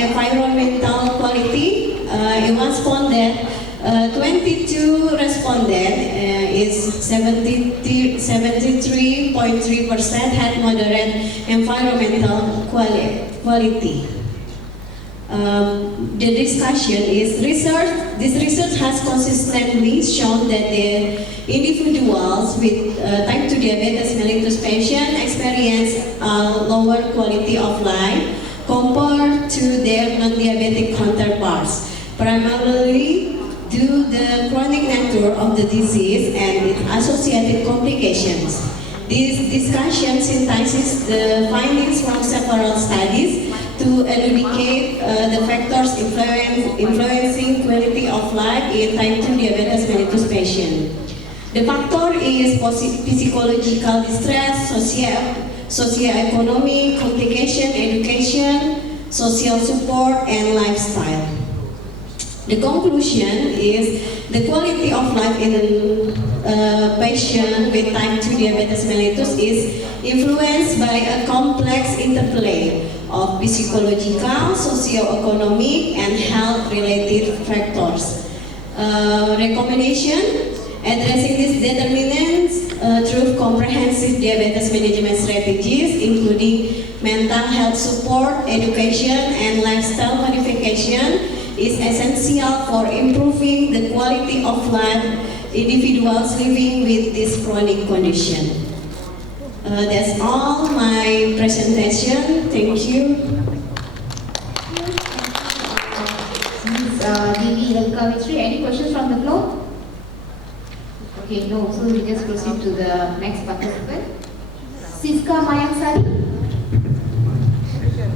environmental quality, it was found that 22 respondents is 73.3% had moderate environmental quality. The discussion is this research has consistently shown that the individuals with type 2 diabetes mellitus patient experience a lower quality of life compared to their non-diabetic counterparts, primarily due to the chronic nature of the disease and its associated complications. This discussion synthesizes the findings from several studies to elucidate the factors influencing quality of life in type 2 diabetes mellitus patients. The factor is physiological distress, socio-economic complication, education, social support, and lifestyle. The conclusion is the quality of life in a patient with type 2 diabetes mellitus is influenced by a complex interplay of physiological, socio-economic, and health-related factors. Recommendation: addressing these determinants through comprehensive diabetes management strategies, including mental health support, education, and lifestyle modification, is essential for improving the quality of life individuals living with this chronic condition. That's all my presentation. Thank you. Ms. Devi Elkavitri, any questions from the floor? Okay, no, so we just proceed to the next participant. Siska Mayangsari.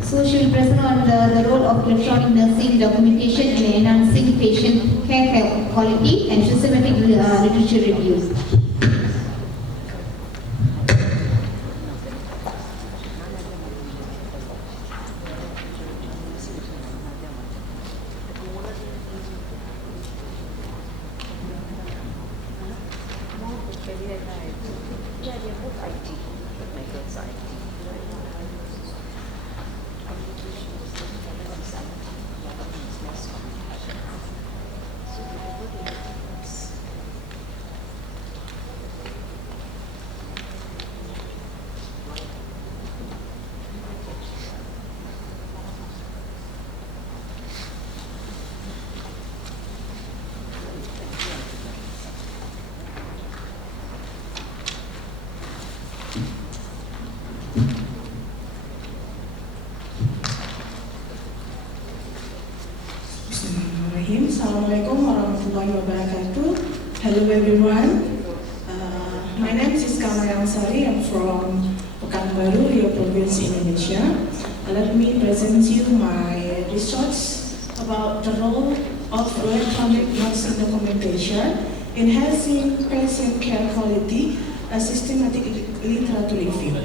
So she will present on the role of electronic nursing documentation in enhancing patient care quality and systematic literature reviews. Assalamualaikum warahmatullahi wabarakatuh. Hello everyone. My name is Siska Mayangsari. I'm from Pekanbaru, Riau Province, Indonesia. Let me present you my research about the role of electronic nursing documentation, enhancing patient care quality, a systematic literature review.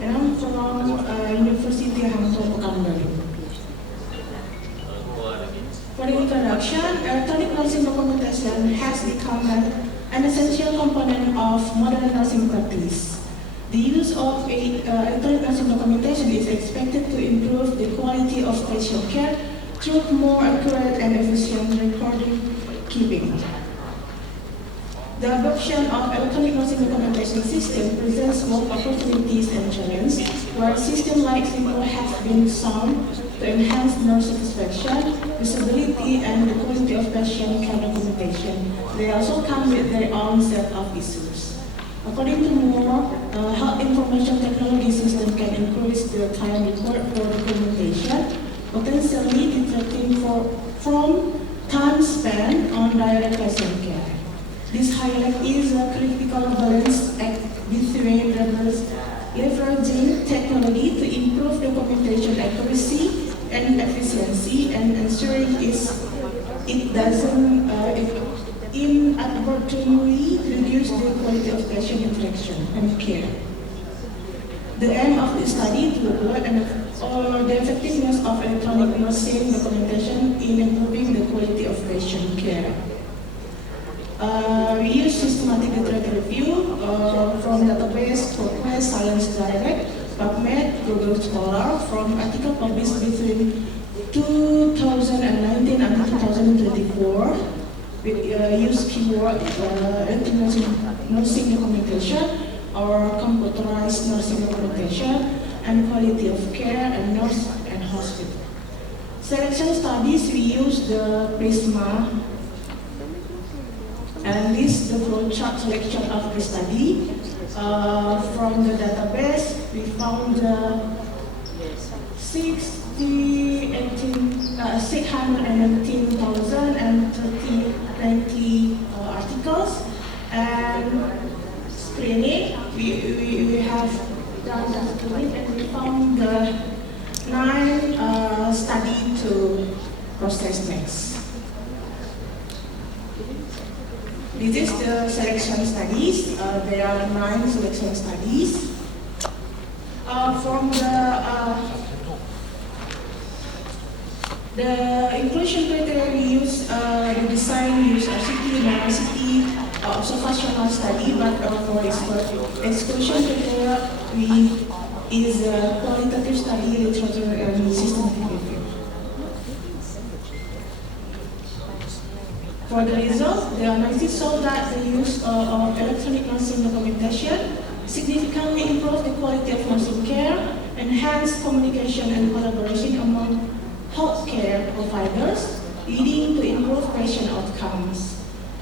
And I'm from University Hangzhou, Pekanbaru. For the introduction, electronic nursing documentation has become an essential component of modern nursing practice. The use of electronic nursing documentation is expected to improve the quality of patient care through more accurate and efficient record keeping. The adoption of electronic nursing documentation system presents both opportunities and challenges, where systems like Simple have been found to enhance nurse satisfaction, visibility, and the quality of patient care documentation. They also come with their own set of issues. According to Moore, health information technology system can increase the time required for documentation, potentially detracting from time spent on direct patient care. This highlights a critical balance act between leveraging technology to improve documentation accuracy and efficiency and ensuring it doesn't inadvertently reduce the quality of patient interaction and care. The aim of this study to evaluate the effectiveness of electronic nursing documentation in improving the quality of patient care. We use systematic literature review from database ProQuest, Science Direct, PubMed, Google Scholar, from articles published between 2008 keyboard, with use keyword electronic nursing documentation or computerized nursing documentation and quality of care and nurse and hospital. Selection studies, we use the Prisma, and this is the flowchart selection of the study. From the database, we found 618,030 articles, and screening, we have done the screening and we found 9 study to process next. This is the selection studies. There are 9 selection studies. From the inclusion criteria we use, the design use RCT, diversity, observational study, but for exclusion criteria we is a qualitative study, literature and systematic review. For the results, the analysis showed that the use of electronic nursing documentation significantly improved the quality of nursing care, enhanced communication and collaboration among healthcare providers, leading to improved patient outcomes.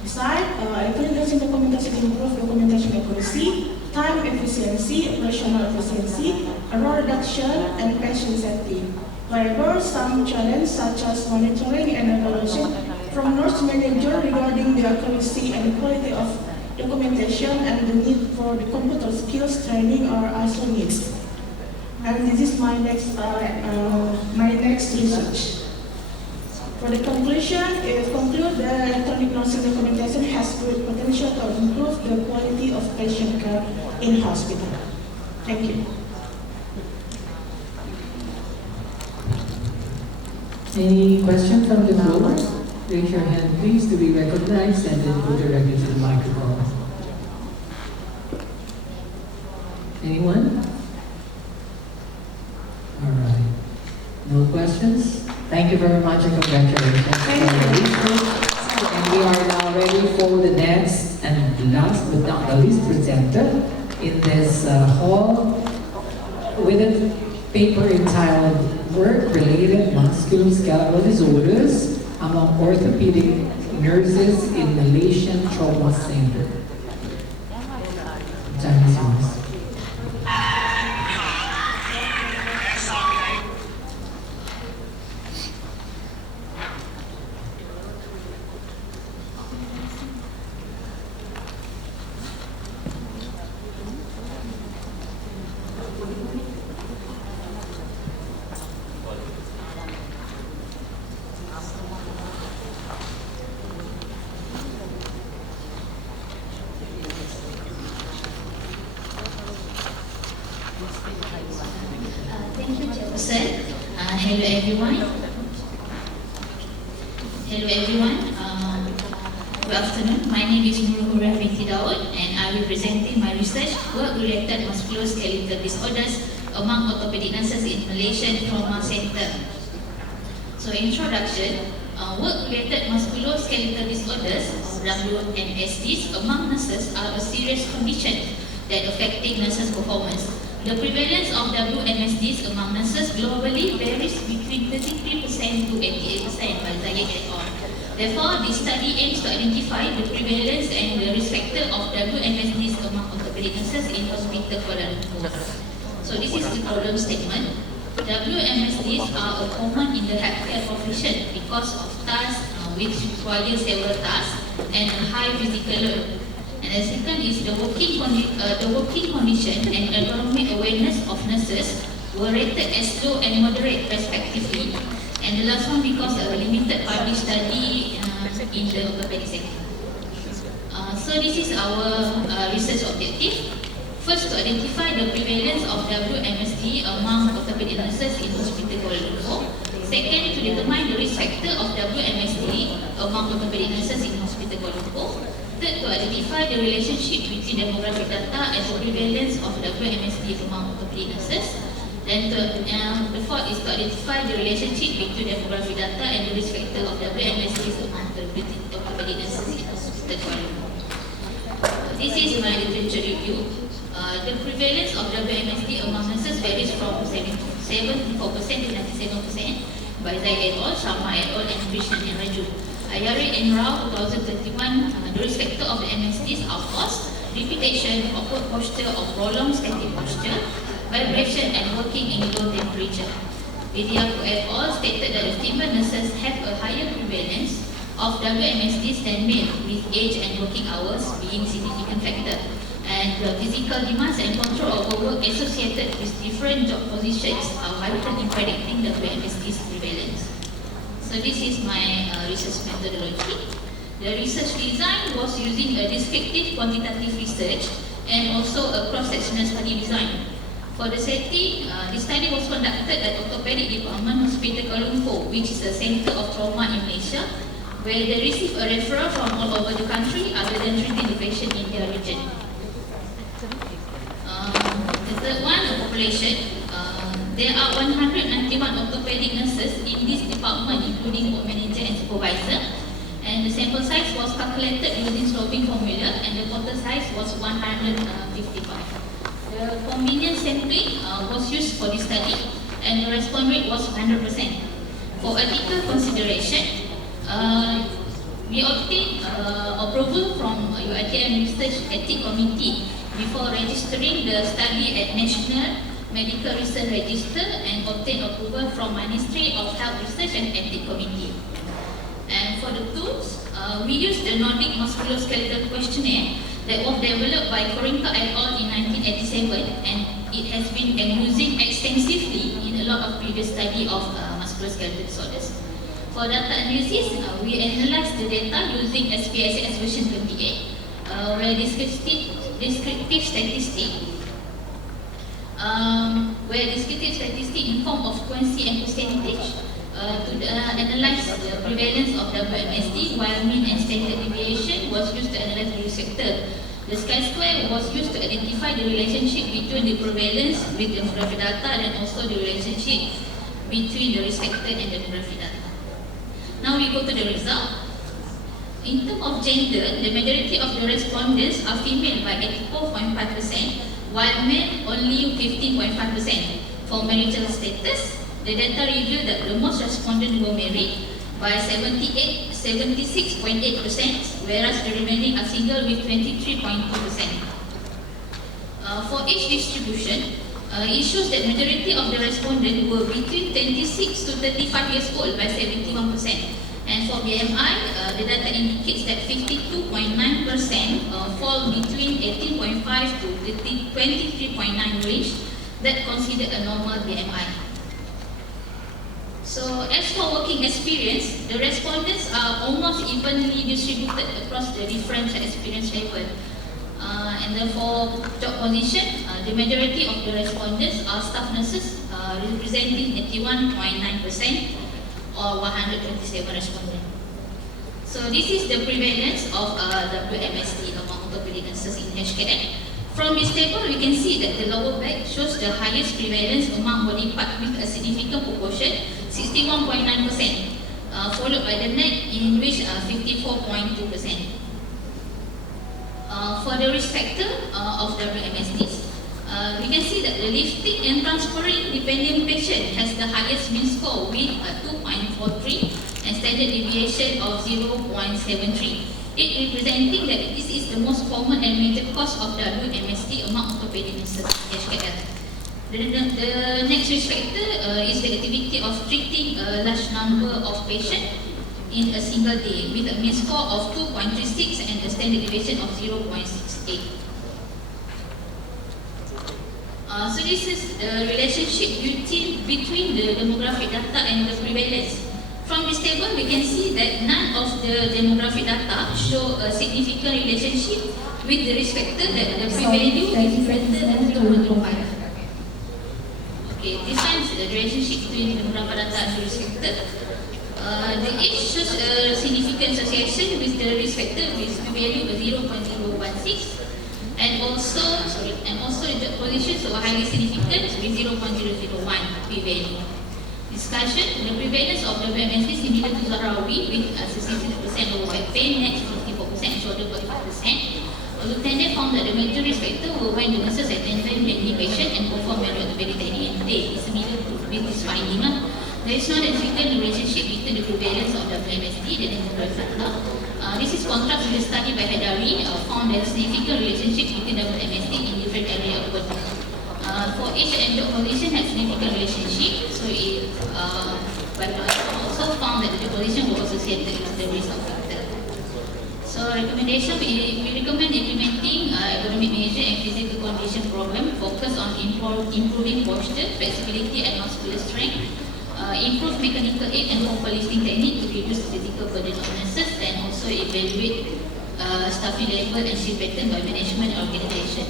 Besides, electronic nursing documentation improved documentation accuracy, time efficiency, operational efficiency, error reduction, and patient safety. However, some challenges such as monitoring and evaluation from nurse manager regarding the accuracy and quality of documentation and the need for the computer skills training are also needs. And this is my next research. For the conclusion, it concludes that electronic nursing documentation has great potential to improve the quality of patient care in hospital. Thank you. Any question from the floor? Raise your hand, please, to be recognized, and then go directly to the microphone. Anyone? All right. No questions? Thank you very much, and congratulations. Thank you. And we are now ready for the next and last but not the least presenter in this hall with a paper entitled Work-Related Musculoskeletal Disorders Among Orthopedic Nurses in Malaysian Trauma Center. Time is yours. Thank you, Chairperson. Hello everyone. Good afternoon. My name is Nurul binti Daud, and I will be presenting my research, work-related musculoskeletal disorders among orthopedic nurses in Malaysian Trauma Center. So, introduction. Work-related musculoskeletal disorders, or WMSDs, among nurses are a serious condition that affecting nurses' performance. The prevalence of WMSDs among nurses globally varies between 33% to 88% by Zayed et al. Therefore, this study aims to identify the prevalence and the risk factor of WMSDs among orthopedic nurses in Hospital Kuala Lumpur. So this is the problem statement. WMSDs are common in the healthcare profession because of tasks which require several tasks and a high physical load. And the second is the working condition and ergonomic awareness of nurses were rated as low and moderate respectively. And the last one because of a limited published study in the orthopedic sector. So this is our research objective. First, to identify the prevalence of WMSD among orthopedic nurses in Hospital Kuala Lumpur. Second, to determine the risk factor of WMSD among orthopedic nurses in Hospital Kuala Lumpur. Third, to identify the relationship between demographic data and the prevalence of WMSD among orthopedic nurses. Then the fourth is to identify the relationship between demographic data and the risk factor of WMSD among orthopedic nurses in Hospital Kuala Lumpur. This is my literature review. The prevalence of WMSD among nurses varies from 74% to 97% by Zai et al., Sharma et al., and Krishnan and Raju. Ayari and Rao 2021, the risk factor of the MSDs are cost, repetition, awkward posture or prolonged static posture, vibration and working in low temperature. Vidiaku et al. Stated that the female nurses have a higher prevalence of WMSDs than male, with age and working hours being significant factor. And the physical demands and control over work associated with different job positions are vital in predicting the WMSD's prevalence. So this is my research methodology. The research design was using a descriptive quantitative research and also a cross-sectional study design. For the setting, the study was conducted at Orthopedic Department Hospital Kuala Lumpur, which is a center of trauma in Malaysia, where they receive a referral from all over the country other than treating the patient in their region. The third one, the population. There are 191 orthopedic nurses in this department, including ward manager and supervisor. And the sample size was calculated using sloping formula, and the total size was 155. The convenience sampling was used for this study, and the response rate was 100%. For ethical consideration, we obtained approval from UiTM Research Ethics Committee before registering the study at National Medical Research Register and obtained approval from Ministry of Health Research and Ethics Committee. And for the tools, we used the Nordic Musculoskeletal Questionnaire that was developed by Korinka et al. In 1987, and it has been used extensively in a lot of previous study of musculoskeletal disorders. For data analysis, we analyzed the data using SPSS version 28, where descriptive statistic in form of frequency and percentage to analyze the prevalence of WMSD, while mean and standard deviation was used to analyze the risk factor. The chi-square was used to identify the relationship between the prevalence with demographic data and also the relationship between the risk factor and demographic data. Now we go to the result. In terms of gender, the majority of the respondents are female by 84.5%, while male only 15.5%. For marital status, the data revealed that the most respondents were married by 76.8%, whereas the remaining are single with 23.2%. For age distribution, it shows that majority of the respondents were between 26 to 35 years old by 71%. And for BMI, the data indicates that 52.9% fall between 18.5 to 23.9 range that considered a normal BMI. So as for working experience, the respondents are almost evenly distributed across the different experience level. And then for job position, the majority of the respondents are staff nurses, representing 81.9% or 127 respondents. So this is the prevalence of WMSD among orthopedic nurses in HKN. From this table, we can see that the lower back shows the highest prevalence among body part with a significant proportion, 61.9%, followed by the neck, in which 54.2%. For the risk factor of WMSDs, we can see that the lifting and transferring dependent patient has the highest mean score with 2.43 and standard deviation of 0.73. It representing that this is the most common and major cause of WMSD among orthopedic nurses HKL. The next risk factor is the activity of treating a large number of patients in a single day with a mean score of 2.36 and a standard deviation of 0.68. So this is the relationship between the demographic data and the prevalence. From this table, we can see that none of the demographic data show a significant relationship with the risk factor that the p-value is greater than 0.05. Okay, this one is the relationship between demographic data and the risk factor. The age shows a significant association with the risk factor with p-value of 0.016. And also the job positions were highly significant with 0.001 p-value. Discussion: the prevalence of WMSD similar to Sahrawi with 66% lower back pain, neck 54% and shoulder 45%. Lieutenant found that the major risk factor were when the nurses attended the patient and performed manual orthopedic technique and they is similar to with this finding. There is not a significant relationship between the prevalence of WMSD and the demographic factor. This is contrast to the study by Hadari found that significant relationship between WMSD in different areas of the body. For each endocondition has significant relationship, so it but also found that the condition was associated with the risk of factor. So recommendation, we recommend implementing ergonomic measure and physical condition program focus on improving posture, flexibility and muscular strength, improve mechanical aid and proper lifting technique to reduce physical burden on nurses, and also evaluate staffing level and shift pattern by management organization.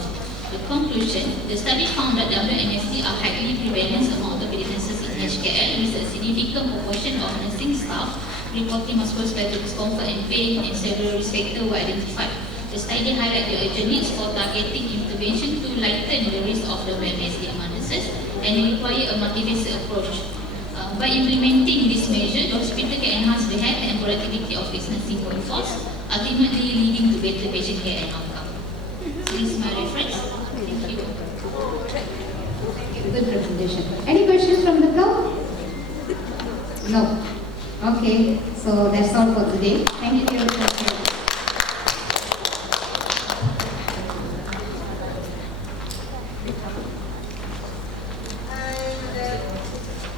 The conclusion, the study found that WMSD are highly prevalent among orthopedic nurses in HKL with a significant proportion of nursing staff reporting musculoskeletal discomfort and pain, and several risk factors were identified. The study highlighted the urgent needs for targeting intervention to lighten the risk of WMSD among nurses and require a multifaceted approach. By implementing this measure, the hospital can enhance the health and productivity of its nursing workforce, ultimately leading to better patient care and outcome. So this is my reference. Thank you. Good presentation. Any questions from the floor? No. Okay, so that's all for today. Thank you.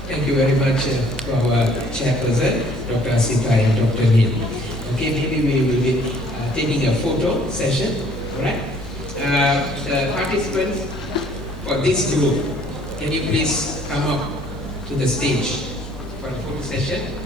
Thank you very much to our chairperson, Dr. Asika and Dr. Neil. Okay, maybe we will be taking a photo session, alright? The participants for this group, can you please come up to the stage for the photo session?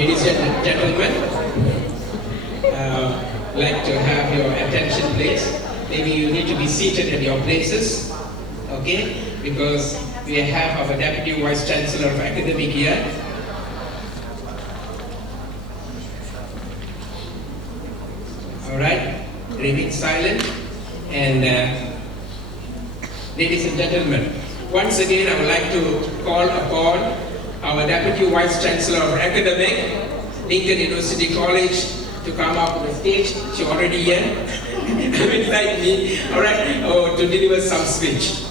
Ladies and gentlemen, like to have your attention please. Maybe you need to be seated in your places, okay? Because we have our Deputy Vice Chancellor of Academic here. Alright, remain silent. And ladies and gentlemen, once again I would like to call upon our Deputy Vice Chancellor of Academic, Lincoln University College, to to come up on the stage. She already here. Beside me. All right. Oh, to deliver some speech.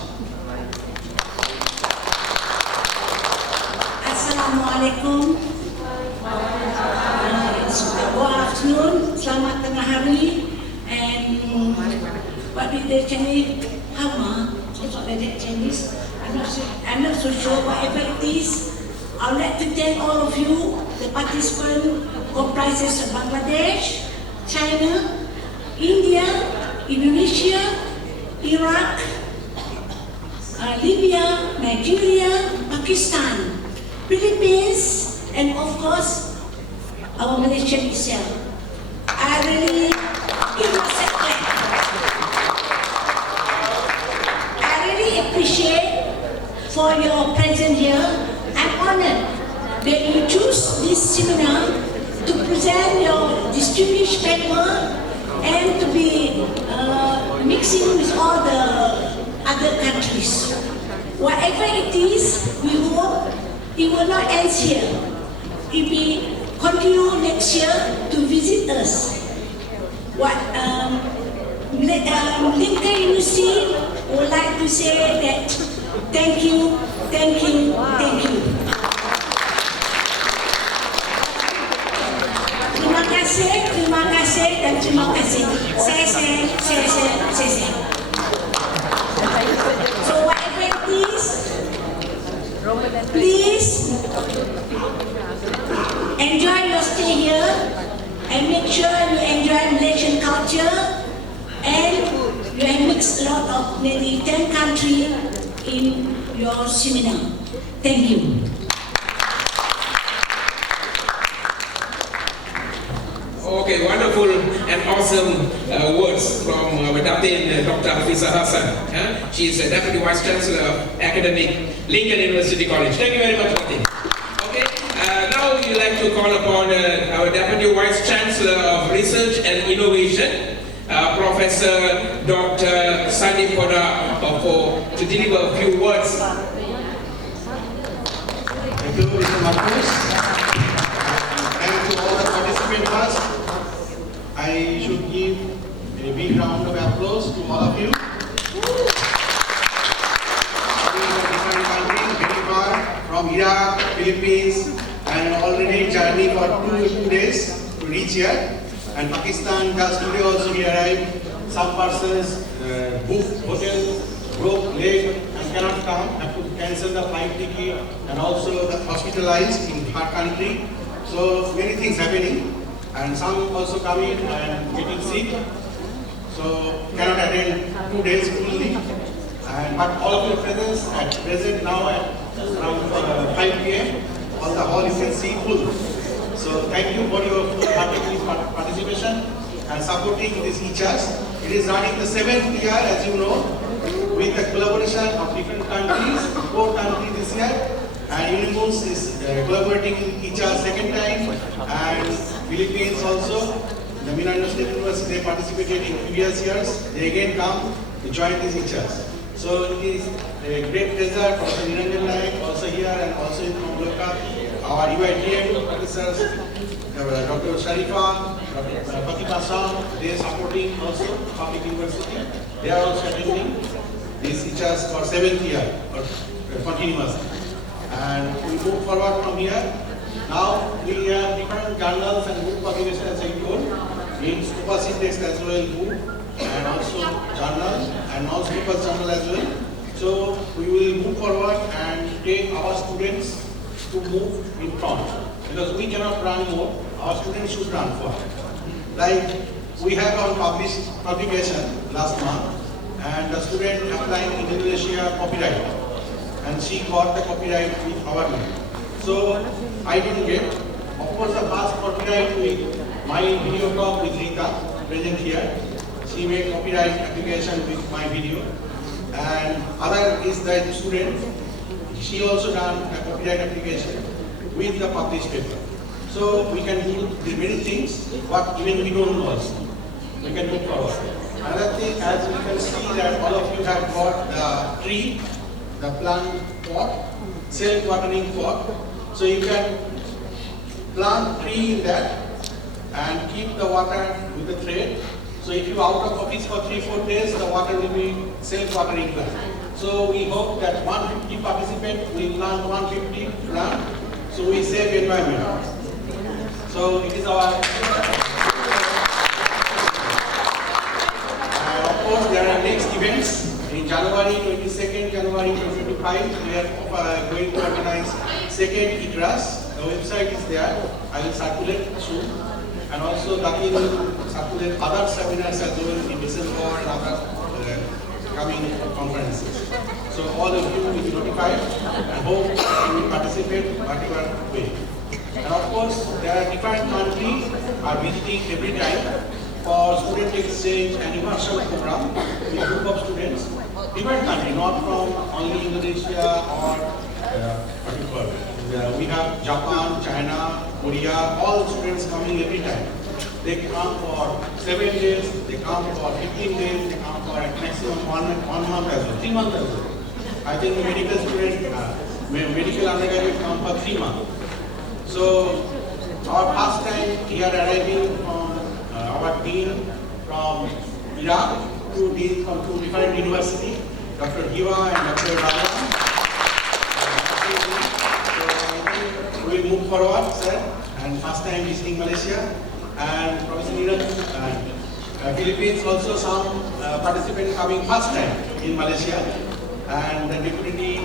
Assalamualaikum. Good afternoon. Selamat tengah hari. And what did they Chinese? Hama. What's that Chinese? I'm not so sure. Whatever it is, I would like to thank all of you, the participants comprises of Bangladesh, China, India, Indonesia, Iraq, Libya, Nigeria, Pakistan, Philippines, and of course, our Malaysian itself. I really give myself thanks. I really appreciate for your presence here. I'm honored that you choose this seminar to present your distinguished paper and to be mixing with all the other countries. Whatever it is, we hope it will not end here. It will continue next year to visit us. Lincoln University would like to say that thank you, thank you, thank you. Terima kasih dan terima kasih. Saya. So whatever it is, please enjoy your stay here and make sure you enjoy Malaysian culture and you have mixed a lot of nearly 10 countries in your seminar. Thank you. Okay, wonderful and awesome words from our Datin, Dr. Hafizah Hassan. She is the Deputy Vice Chancellor of Academic Lincoln University College. Thank you very much, Datin. Okay, now we'd like to call upon our Deputy Vice Chancellor of Research and Innovation, Professor Dr. Sandeep Poddar, to deliver a few words. Thank you, Mr. Marcus. Thank you to all the participants. I should give a big round of applause to all of you. Different countries, very far from Iraq, Philippines, and already journey for 2 days to reach here. And Pakistan just today also we arrived. Some persons booked hotel, broke leg and cannot come, have to cancel the flight ticket and also the hospitalized in her country. So many things happening. And some also coming and getting sick, so cannot attend 2 days fully. But all of your presence at present now at around 5 p.m. all the hall you can see full. So thank you for your full participation and supporting this ECHAS. It is running the 7th year, as you know, with the collaboration of different countries, 4 countries this year. And Unimus is collaborating in ECHAS 2nd time, and Philippines also. The Mindanao State University, they participated in previous years. They again come to join these ECHAS. So it is a great pleasure for the Niranjan Naik also here and also in Mamlaka. Our UITM professors, Dr. Sharifa, Dr. Fatima Sam, they are supporting also Public University. They are also attending these ECHAS for 7th year or continuous. And we move forward from here. Now we have different journals and book publications as I told. In Stupa Syntax as well book and also journal and non-Stupa journal as well. So we will move forward and take our students to move in front. Because we cannot run more, our students should run forward. Like we have our published publication last month and the student applied in Indonesia copyright. And she got the copyright with our name. So I didn't get. Of course, the first copyright with my video talk with Rita, present here. She made copyright application with my video. And other is the student. She also done a copyright application with the published paper. So we can do many things, but even we don't know also. We can move forward. Another thing, as you can see that all of you have got the tree, the plant pot, self-watering pot. So you can plant tree in that and keep the water with the thread. So if you are out of office for 3-4 days, the water will be self-watering plant. So we hope that 150 participants will plant 150 plant, so we save environment. So it is our, of course there are next events. In January 22nd, January 2025, we are going to organize second ICRAS. The website is there. I will circulate soon. And also that will circulate other seminars as well in December and other coming conferences. So all of you will be notified and hope you will participate whatever way. And of course, there are different countries are visiting every time for student exchange and immersion program with a group of students. Different countries, not from only Indonesia or particular. We have Japan, China, Korea, all students coming every time. They come for 7 days, they come for 15 days, they come for at maximum 1 month as well, 3 months as well. I think the medical student, medical undergraduate come for 3 months. So our first time we are arriving from our dean from Iraq, two deans from 2 different universities, Dr. Hiwa and Dr. Raja. We will move forward, sir, and first time visiting Malaysia, and Professor Neeraj and Philippines also some participants coming first time in Malaysia, and the deputy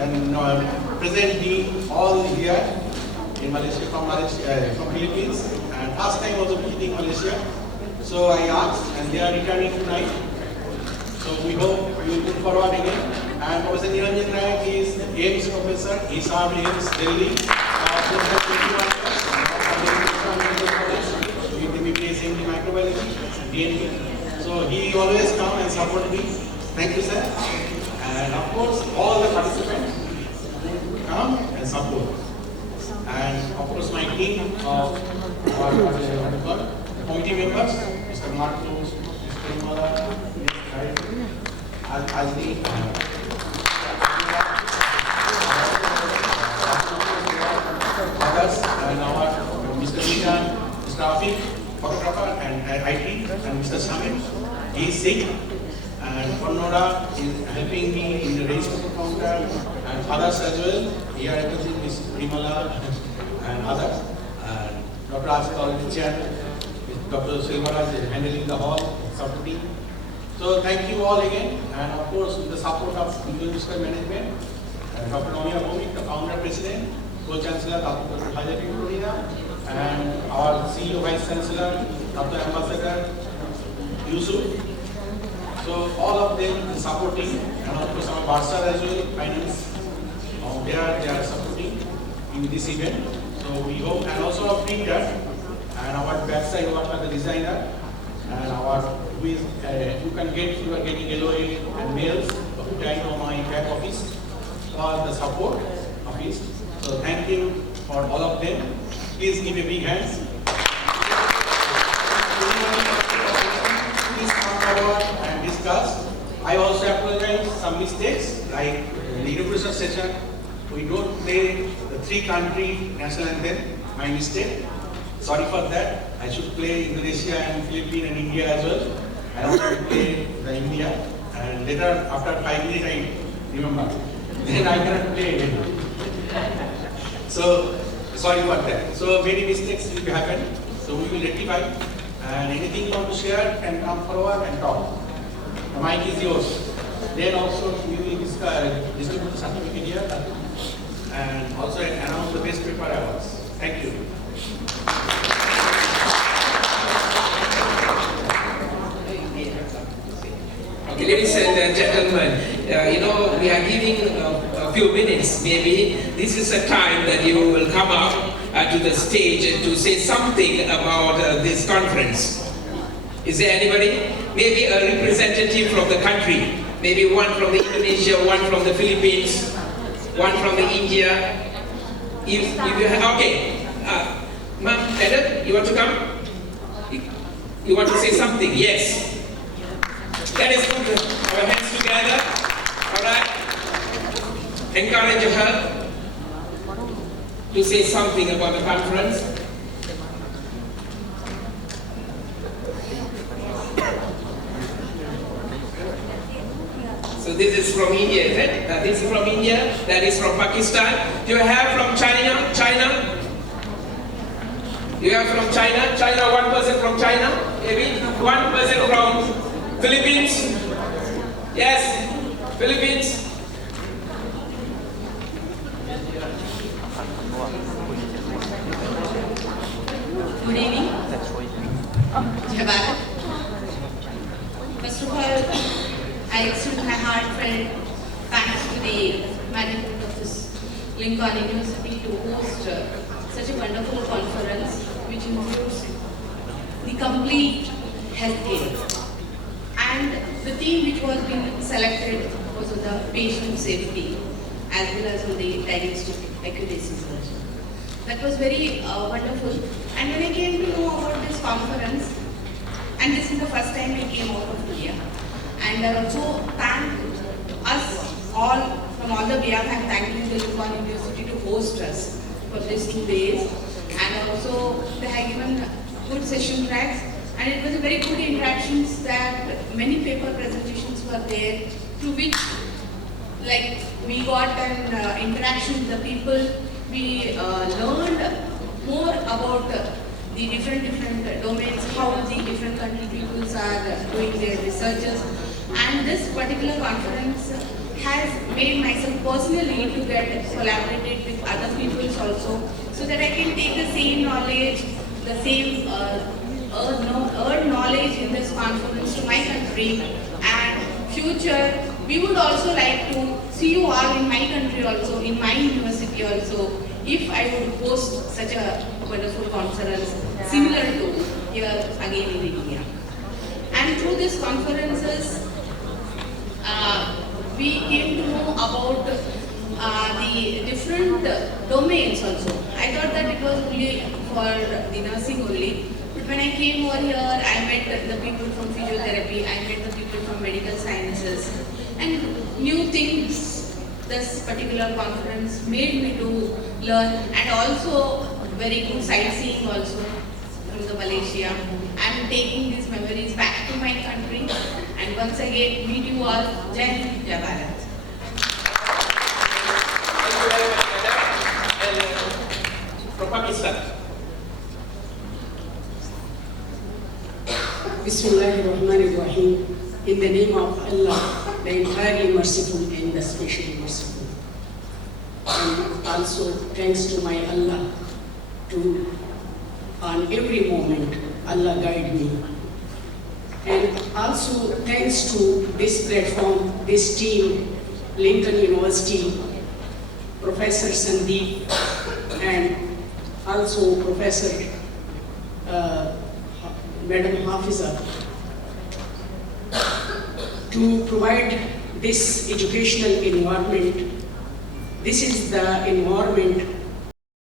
and present dean all here in Malaysia from Philippines, and first time also visiting Malaysia. So I asked, and they are returning tonight. So we hope we will move forward again. And Professor Niranjan Nayak is AIMS professor. He served AIMS Delhi. He will be placing the microbiology, DNP. So he always come and support me. Thank you, sir. And of course, all the participants come and support. And of course, my team of committee members, Mr. Marcos, Mr. Imala, Azli, others, and our Mr. Mijan, Mr. Afiq, photographer and IT, and Mr. Samir. He is sick, and Konnoda is helping me in the registration counter, and others as well. Here I can see Ms. Primala and others. And Dr. Asif already chaired. Dr. Silvaraj is handling the hall, supporting. So thank you all again, and of course with the support of University Management, Dr. Nomia Bhumik, the founder president, co-chancellor Dr. Hajati Florida, and our CEO Vice Chancellor, Dr. Ambassador Yusuf. So all of them are supporting, and of course our Barsar as well, finance. They are supporting in this event. So we hope, and also our printer, and our website, what are the designer, and our you can get, you are getting LOA and mails right on my back office for the support office. So thank you for all of them. Please give a big hand. Please come forward and discuss. I also apologize some mistakes, like the inauguration session, we don't play the 3-country national anthem, my mistake. Sorry for that. I should play Indonesia and Philippines and India as well. I also play the India, and later after 5 minutes I remember. Then I cannot play again. So sorry for that. So many mistakes will happen. So we will rectify. And anything you want to share can come forward and talk. The mic is yours. Then also we will distribute the certificate here and also announce the best paper awards. Thank you. Okay, ladies and gentlemen, we are giving a few minutes maybe. This is a time that you will come up to the stage to say something about this conference. Is there anybody? Maybe a representative from the country. Maybe one from the Indonesia, one from the Philippines, one from the India. If you have, okay. Ma'am, Edith, you want to come? You want to say something? Yes. Let us put our hands together. Alright? Encourage her to say something about the conference. So this is from India, is it? This is from India, that is from Pakistan. Do you have from China? China? You have from China? China, one person from China? Maybe? One person from Philippines? Yes? Philippines? Good evening. Jai Bharat. First of all, I extend my heartfelt thanks to the management of this Lincoln University to host such a wonderful conference which includes the complete healthcare. And the theme which was being selected was on the patient safety as well as on the diagnostic accuracy search. That was very wonderful. And when I came to know about this conference, and this is the first time I came out of India, and I also thank us all from all the behalf. I'm thanking the Lincoln University to host us for these 2 days, and also they have given good session tracks, and it was a very good interactions that many paper presentations were there, through which like we got an interaction with the people. We learned more about the different domains, how the different country peoples are doing their researches, and this particular conference has made myself personally to get collaborated with other peoples also, so that I can take the same knowledge, the same earned knowledge in this conference to my country, and future we would also like to see you all in my country also, in my university also, if I would host such a wonderful conference similar to here again in India. And through these conferences, we came to know about the different domains also. I thought that it was only for the nursing only. But when I came over here, I met the people from physiotherapy, I met the people from medical sciences, and new things this particular conference made me to learn, and also very good sightseeing also from the Malaysia. I'm taking these memories back to my country, and once again meet you all. Jai Hind, Jai Bharat. Thank you very much, madam. And from Pakistan. Bismillahirrahmanirrahim. In the name of Allah, the entirely merciful and the specially merciful. And also thanks to my Allah to on every moment Allah guide me. And also thanks to this platform, this team, Lincoln University, Professor Sandeep, and also Professor Madam Hafiza, to provide this educational environment. This is the environment